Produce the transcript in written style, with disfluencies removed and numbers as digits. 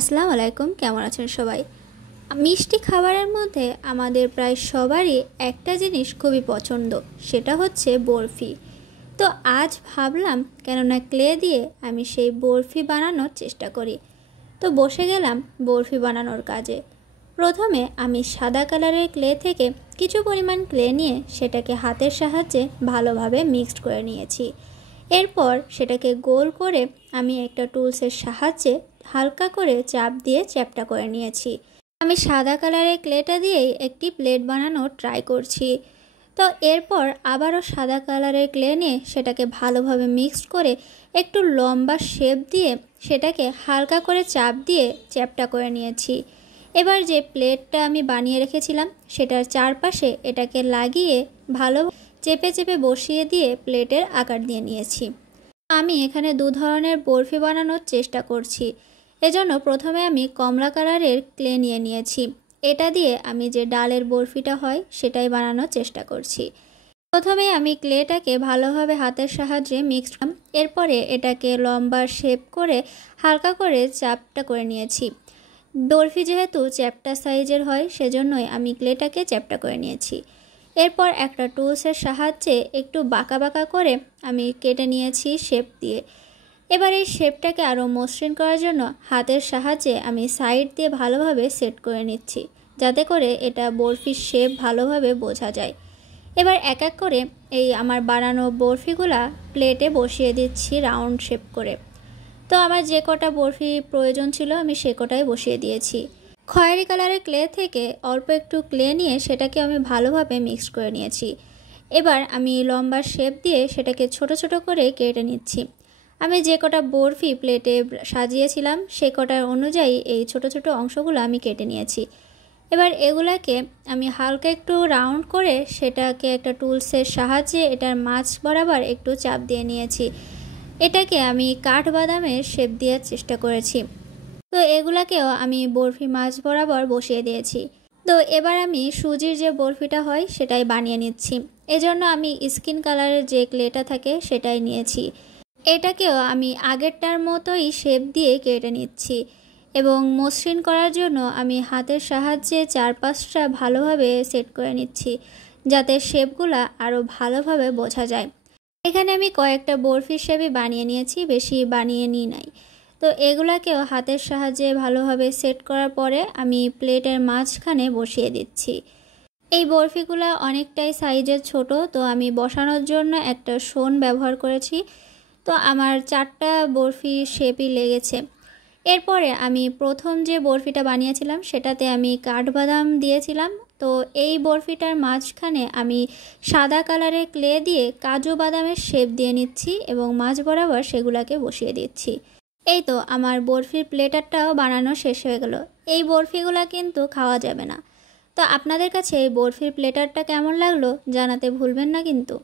আসসালামু আলাইকুম, কেমন আছেন সবাই? মিষ্টি খাবারের মধ্যে আমাদের প্রায় সবারই একটা জিনিস খুবই পছন্দ, সেটা হচ্ছে বরফি। তো আজ ভাবলাম কেননা ক্লে দিয়ে আমি সেই বরফি বানানোর চেষ্টা করি। তো বসে গেলাম বরফি বানানোর কাজে। প্রথমে আমি সাদা কালারের ক্লে থেকে কিছু পরিমাণ ক্লে নিয়ে সেটাকে হাতের সাহায্যে ভালোভাবে মিক্সড করে নিয়েছি। এরপর সেটাকে গোল করে আমি একটা টুলসের সাহায্যে হালকা করে চাপ দিয়ে চ্যাপ্টা করে নিয়েছি। আমি সাদা কালারের ক্লেটা দিয়েই একটি প্লেট বানানোর ট্রাই করছি। তো এরপর আবারও সাদা কালারের ক্লে নিয়ে সেটাকে ভালোভাবে মিক্সড করে একটু লম্বা শেপ দিয়ে সেটাকে হালকা করে চাপ দিয়ে চ্যাপ্টা করে নিয়েছি। এবার যে প্লেটটা আমি বানিয়ে রেখেছিলাম সেটার চারপাশে এটাকে লাগিয়ে ভালো চেপে চেপে বসিয়ে দিয়ে প্লেটের আকার দিয়ে নিয়েছি। আমি এখানে দু ধরনের বরফি বানানোর চেষ্টা করছি। এজন্য প্রথমে আমি কমলা কালারের ক্লে নিয়ে নিয়েছি। এটা দিয়ে আমি যে ডালের বরফিটা হয় সেটাই বানানোর চেষ্টা করছি। প্রথমে আমি ক্লেটাকে ভালোভাবে হাতের সাহায্যে মিক্সড করলাম। এরপরে এটাকে লম্বা শেপ করে হালকা করে চাপটা করে নিয়েছি। বরফি যেহেতু চ্যাপ্টা সাইজের হয় সেজন্যই আমি ক্লেটাকে চ্যাপ্টা করে নিয়েছি। এরপর একটা টুলসের সাহায্যে একটু বাঁকা বাঁকা করে আমি কেটে নিয়েছি শেপ দিয়ে। এবার এই শেপটাকে আরও মসৃণ করার জন্য হাতের সাহায্যে আমি সাইড দিয়ে ভালোভাবে সেট করে নিচ্ছি, যাতে করে এটা বরফির শেপ ভালোভাবে বোঝা যায়। এবার এক এক করে এই আমার বানানো বরফিগুলা প্লেটে বসিয়ে দিচ্ছি রাউন্ড শেপ করে। তো আমার যে কটা বরফি প্রয়োজন ছিল আমি সে কটাই বসিয়ে দিয়েছি। খয়েরি কালারের ক্লে থেকে অল্প একটু ক্লে নিয়ে সেটাকে আমি ভালোভাবে মিক্স করে নিয়েছি। এবার আমি লম্বা শেপ দিয়ে সেটাকে ছোট ছোট করে কেটে নিচ্ছি। আমি যে কটা বরফি প্লেটে সাজিয়েছিলাম সে কটার অনুযায়ী এই ছোট ছোট অংশগুলো আমি কেটে নিয়েছি। এবার এগুলাকে আমি হালকা একটু রাউন্ড করে সেটাকে একটা টুলসের সাহায্যে এটার মাঝ বরাবর একটু চাপ দিয়ে নিয়েছি। এটাকে আমি কাঠবাদামের শেপ দেওয়ার চেষ্টা করেছি। তো এগুলাকেও আমি বরফি মাছ বরাবর বসিয়ে দিয়েছি। তো এবার আমি সুজির যে বরফিটা হয় সেটাই বানিয়ে নিচ্ছি। এজন্য আমি স্কিন কালারের যে ক্লেটা থাকে সেটাই নিয়েছি। এটাকেও আমি আগেরটার মতোই শেপ দিয়ে কেটে নিচ্ছি এবং মসৃণ করার জন্য আমি হাতের সাহায্যে চারপাশটা ভালোভাবে সেট করে নিচ্ছি, যাতে শেপগুলা আরও ভালোভাবে বোঝা যায়। এখানে আমি কয়েকটা বরফির শেপই বানিয়ে নিয়েছি, বেশি বানিয়ে নিই নাই। তো এগুলাকেও হাতের সাহায্যে ভালোভাবে সেট করার পরে আমি প্লেটের মাঝখানে বসিয়ে দিচ্ছি। এই বরফিগুলো অনেকটাই সাইজের ছোট, তো আমি বসানোর জন্য একটা শোন ব্যবহার করেছি। তো আমার 4টা বরফি শেপই লেগেছে। এরপরে আমি প্রথম যে বরফিটা বানিয়েছিলাম সেটাতে আমি কাঠবাদাম দিয়েছিলাম। তো এই বরফিটার মাঝখানে আমি সাদা কালারের ক্লে দিয়ে কাজু বাদামের শেপ দিয়ে নিচ্ছি এবং মাঝ বরাবর সেগুলোকে বসিয়ে দিচ্ছি। এই তো আমার বরফির প্লেটারটাও বানানো শেষ হয়ে গেল। এই বরফিগুলো কিন্তু খাওয়া যাবে না। তো আপনাদের কাছে এই বরফির প্লেটারটা কেমন লাগলো জানাতে ভুলবেন না কিন্তু।